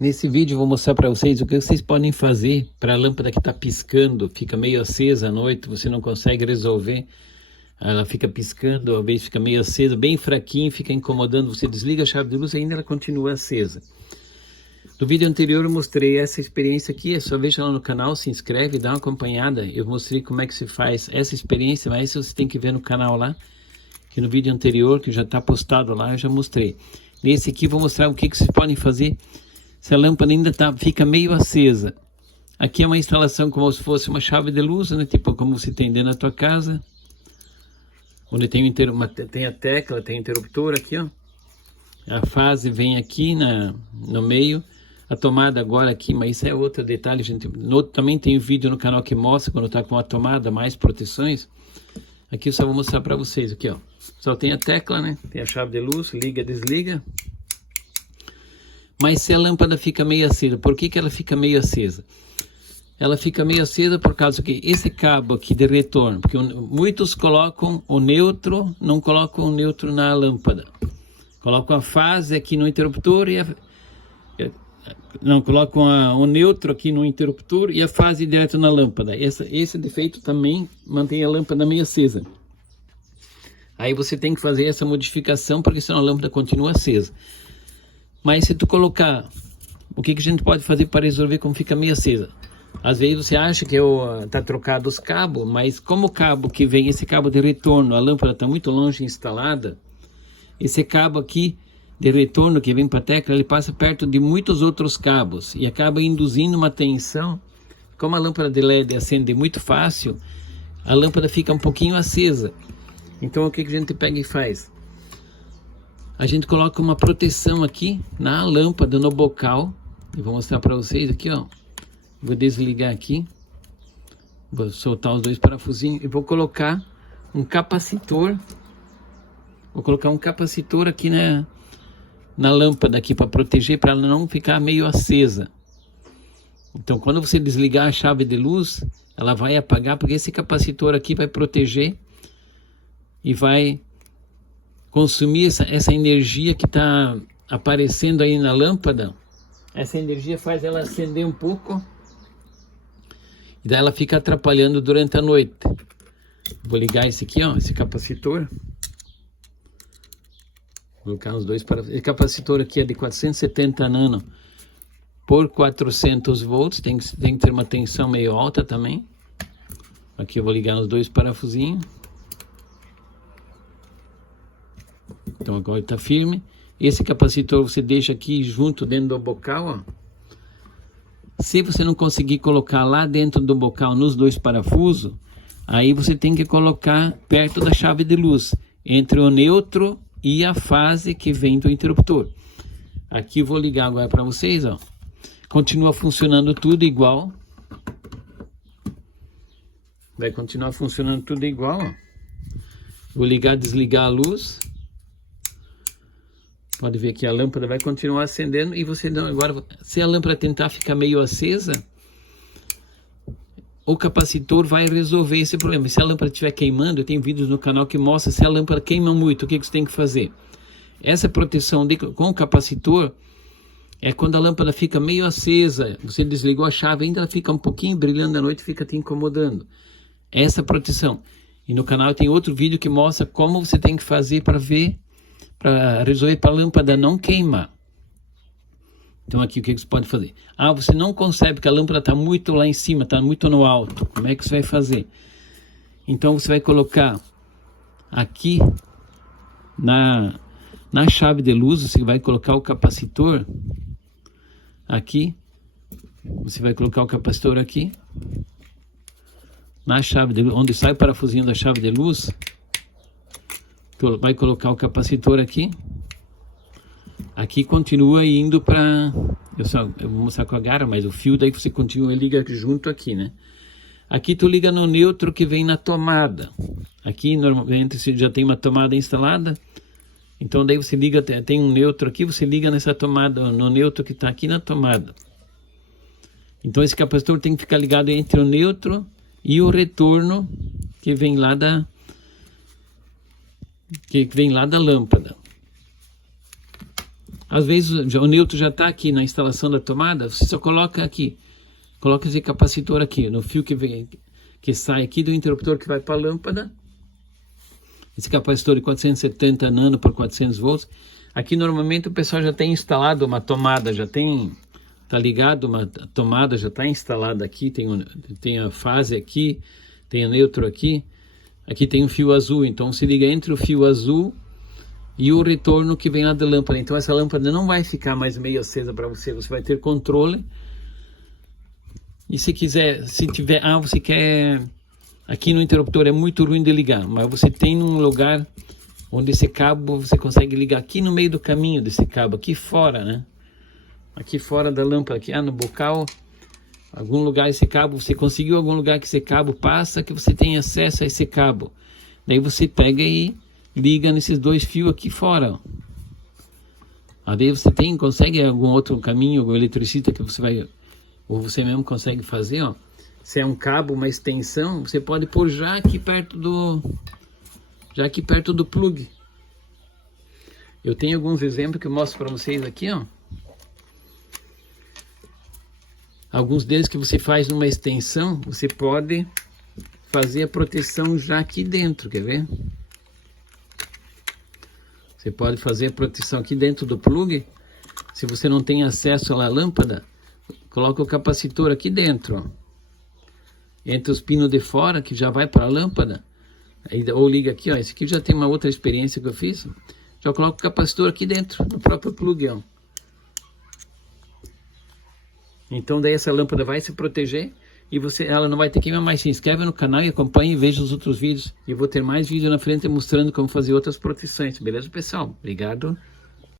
Nesse vídeo eu vou mostrar para vocês o que vocês podem fazer para a lâmpada que está piscando, fica meio acesa à noite, você não consegue resolver, ela fica piscando, às vezes fica meio acesa, bem fraquinho, fica incomodando, você desliga a chave de luz e ainda ela continua acesa. No vídeo anterior eu mostrei essa experiência aqui, é só veja lá no canal, se inscreve, dá uma acompanhada, eu mostrei como é que se faz essa experiência, mas você tem que ver no canal lá, que no vídeo anterior, que já está postado lá, eu já mostrei. Nesse aqui eu vou mostrar o que vocês podem fazer se a lâmpada ainda fica meio acesa. Aqui é uma instalação como se fosse uma chave de luz, né? Tipo como você tem dentro da tua casa. Onde tem, tem a tecla, tem interruptor aqui, ó. A fase vem aqui no meio. A tomada agora aqui, mas isso é outro detalhe, gente. Também tem um vídeo no canal que mostra quando tá com a tomada, mais proteções. Aqui eu só vou mostrar para vocês, aqui ó. Só tem a tecla, né? Tem a chave de luz, liga, desliga. Mas se a lâmpada fica meio acesa, por que ela fica meio acesa? Ela fica meio acesa por causa que esse cabo aqui de retorno, porque muitos colocam o neutro, não colocam o neutro na lâmpada. Colocam a fase aqui no interruptor não, colocam o neutro aqui no interruptor e a fase direto na lâmpada. Esse defeito também mantém a lâmpada meio acesa. Aí você tem que fazer essa modificação, porque senão a lâmpada continua acesa. Mas se tu colocar, o que a gente pode fazer para resolver como fica meio acesa? Às vezes você acha que tá trocado os cabos, mas como o cabo que vem, esse cabo de retorno, a lâmpada está muito longe instalada, esse cabo aqui de retorno que vem para a tecla, ele passa perto de muitos outros cabos e acaba induzindo uma tensão. Como a lâmpada de LED acende muito fácil, a lâmpada fica um pouquinho acesa. Então o que a gente pega e faz? A gente coloca uma proteção aqui na lâmpada, no bocal. Eu vou mostrar para vocês aqui, ó. Vou desligar aqui. Vou soltar os dois parafusinhos e vou colocar um capacitor. Vou colocar um capacitor aqui na lâmpada aqui para proteger, para ela não ficar meio acesa. Então quando você desligar a chave de luz, ela vai apagar, porque esse capacitor aqui vai proteger e vai consumir essa energia que está aparecendo aí na lâmpada. Essa energia faz ela acender um pouco e daí ela fica atrapalhando durante a noite. Vou ligar esse aqui, ó, esse capacitor. Vou colocar os dois para. Esse capacitor aqui é de 470 nano por 400 volts. Tem que ter uma tensão meio alta também. Aqui eu vou ligar os dois parafusinhos. Então agora está firme. Esse capacitor você deixa aqui junto dentro do bocal, ó. Se você não conseguir colocar lá dentro do bocal nos dois parafusos, aí você tem que colocar perto da chave de luz, entre o neutro e a fase que vem do interruptor. Aqui eu vou ligar agora para vocês, ó. Continua funcionando tudo igual. Vai continuar funcionando tudo igual, ó. Vou ligar, desligar a luz. Pode ver que a lâmpada vai continuar acendendo e você não. Agora, se a lâmpada tentar ficar meio acesa, o capacitor vai resolver esse problema. Se a lâmpada estiver queimando, eu tenho vídeos no canal que mostra se a lâmpada queima muito, o que você tem que fazer. Essa proteção com o capacitor é quando a lâmpada fica meio acesa, você desligou a chave, ainda ela fica um pouquinho brilhando à noite, fica te incomodando. Essa proteção. E no canal tem outro vídeo que mostra como você tem que fazer para resolver para a lâmpada não queimar. Então aqui o que você pode fazer? Ah, você não consegue porque a lâmpada está muito lá em cima, está muito no alto. Como é que você vai fazer? Então você vai colocar aqui na chave de luz, você vai colocar o capacitor aqui. Você vai colocar o capacitor aqui na chave de luz, onde sai o parafusinho da chave de luz. Vai colocar o capacitor aqui. Aqui continua indo para. Eu vou mostrar com a garra, mas o fio daí você continua e liga junto aqui, né? Aqui tu liga no neutro que vem na tomada. Aqui normalmente você já tem uma tomada instalada. Então daí você liga, tem um neutro aqui, você liga nessa tomada, no neutro que está aqui na tomada. Então esse capacitor tem que ficar ligado entre o neutro e o retorno que vem lá da lâmpada. Às vezes o neutro já está aqui na instalação da tomada, você só coloca aqui. Coloca esse capacitor aqui, no fio que sai aqui do interruptor que vai para a lâmpada. Esse capacitor de 470 nano por 400 volts. Aqui normalmente o pessoal já tem instalado uma tomada, tá ligado, uma tomada já está instalada aqui, tem a fase aqui, tem o neutro aqui. Aqui tem um fio azul, então se liga entre o fio azul e o retorno que vem lá da lâmpada. Então essa lâmpada não vai ficar mais meio acesa para você, você vai ter controle. E se quiser, você quer, aqui no interruptor é muito ruim de ligar, mas você tem um lugar onde esse cabo, você consegue ligar aqui no meio do caminho desse cabo, aqui fora, né? Aqui fora da lâmpada, aqui no bocal, algum lugar esse cabo, você conseguiu algum lugar que esse cabo passa, que você tem acesso a esse cabo. Daí você pega e liga nesses dois fios aqui fora, ó. Às vezes você consegue algum outro caminho, algum eletricista que você vai, ou você mesmo consegue fazer, ó. Se é um cabo, uma extensão, você pode pôr já aqui perto do plug. Eu tenho alguns exemplos que eu mostro para vocês aqui, ó. Alguns deles que você faz numa extensão, você pode fazer a proteção já aqui dentro, quer ver? Você pode fazer a proteção aqui dentro do plug. Se você não tem acesso à lâmpada, coloca o capacitor aqui dentro, ó. Entre os pinos de fora, que já vai para a lâmpada. Aí, ou liga aqui, ó. Esse aqui já tem uma outra experiência que eu fiz. Já coloco o capacitor aqui dentro, no próprio plug, ó. Então daí essa lâmpada vai se proteger e ela não vai ter queima mais. Se inscreve no canal e acompanhe e veja os outros vídeos. E vou ter mais vídeos na frente mostrando como fazer outras proteções. Beleza, pessoal? Obrigado.